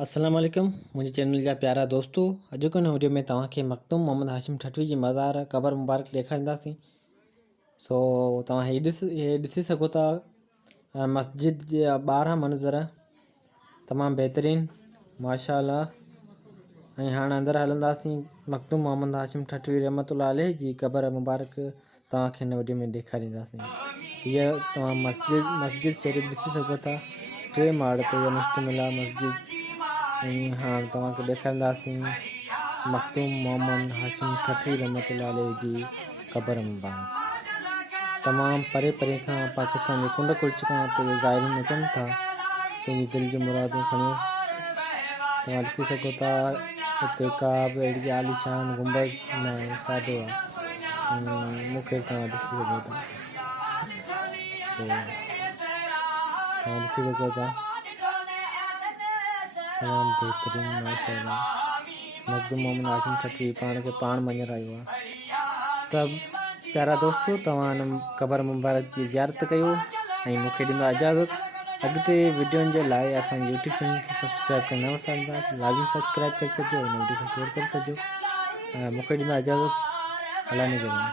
अस्सलाम वालेकुम मुंहिंजे चैनल जा प्यारा दोस्तों। अॼोके वीडियो में तव्हांखे मखदूम मोहम्मद हाशिम ठठवी जी मज़ार क़बर मुबारक ॾेखारींदासीं। सो तव्हां हे ॾिसी सघो था। मस्जिद जे ॿाहिरां मंज़र तमामु बहितरीन माशाअल्लाह। ऐं हाणे अंदरि हलंदासीं। मखदूम मोहम्मद हाशिम ठठवी रहमतुल्लाह अलैह जी क़बर मुबारक तव्हांखे हिन वीडियो में ॾेखारींदासीं। हीअ तव्हां मस्जिद शरीफ़ ॾिसी सघो था। 3 माड़ ते मुश्तमिल आहे मस्जिद। हाँ तव्हांखे ॾेखारींदासीं मखदूम मोहम्मद हाशिम ठठवी रहमतुल्लाह अलैह जी क़बर मुबारक। तमामु परे परे खां पाकिस्तान जे कुंड कुर्च खां हिते ज़ाइरीन अचनि था पंहिंजी दिलि जी मुरादूं खणी। तव्हां ॾिसी सघो था हिते का बि अहिड़ी आलीशान गुंबज़ न सादो आहे। मूंखे तव्हां ॾिसी सघो था। तव्हां ॾिसी सघो था तमामु बहितरीन माशाअल्लाह। मखदूम मोहम्मद हाशिम ठठवी पाण खे पाण मञर आयो आहे। त प्यारा दोस्तों तव्हां हिन क़बर मुबारक जी ज़ियारत कयो ऐं मूंखे ॾींदा इजाज़त। अॻिते वीडियोनि जे लाइ असांजी यूट्यूब चैनल खे सब्सक्राइब करणु न विसारंदासीं। लाज़मी सब्सक्राइब करे छॾिजो, हिन वीडियो खे शेयर करे छॾिजो। मूंखे ॾींदा इजाज़त। अल्लाह ने गवाह।